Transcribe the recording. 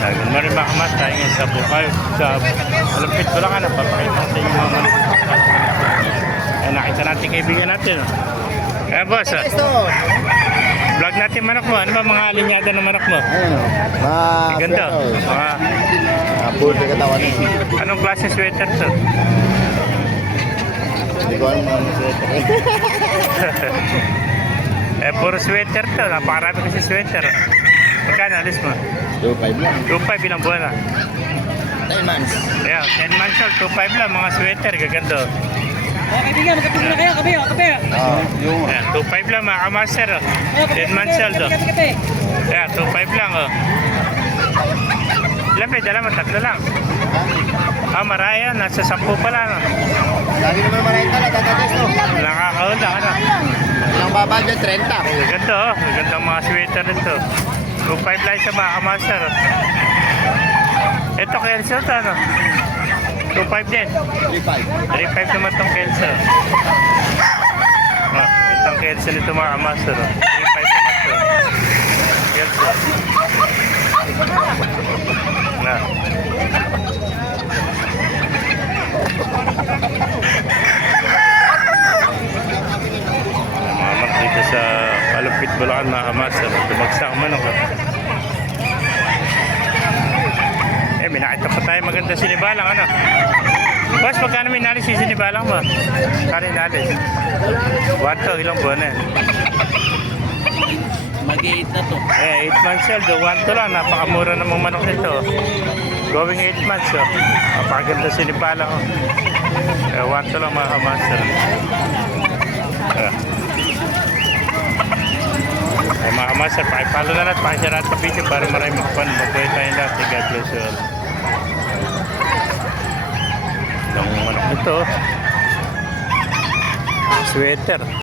Good morning mga kamas, tayo ngayon sa Bukay, sa Alumpit Bulacan. Papakita natin yung mga manok. Ayan, nakita natin kaibigan natin. Ayan boss, vlog natin manok mo. Ano ba mga alinyada ng manok mo? Ayun o. Ganda. Mga, Puti katawan. anong klase sweater to? Hindi ko alam mga sweater. Puro sweater to. Napakarami kasi sweater. Magkano alis mo? 2.5 lang. 2.5 ilang buwan na. 10 months. Ayan, 10 months old, 2.5 lang mga sweater. Gaganda. Kaibigan, magkapit na kayo, kape, kape. Yung Ayan, 2.5 lang mga kamaster. 10 months old. Kape. Ayan, 2.5 lang. Ilan ba? Dala mo, tatlo lang. Maraya. Nasa 10 pala. No? lagi naman marayang talaga. Tatates no. Nakakaula. Ano? Ilang baba dyan? 30. Gaganda. Gagandang mga sweater nito. 2.5 lang sa mga kamaster. Ito, Kelso ito. Ano? 2.5 din. 3.5. 3.5 naman itong Kelso. Itong Kelso nito mga kamaster. 3.5 naman ito. Kelso. Na. Namamak dito sa Alumpit Bulacan mga kamaster. Dumagsak manok. May nakita pa tayo maganda sinibalang. Ano? Boss, magkano may nalis yung sinibalang mo? Kano yung nalis? 1 ilang buwan na yan? Mag-8 na to. 8 months old, 1 lang, napakamura ng mga manok nito. Going 8 months, napakaganda sinibalang. 1 lang mga kamaster. Mga kamaster, pakipalo na natin, pakishare natin sa video para maraming makapan. Magbuhay tayo lahat. God bless you all. Itong manok nito, sweater.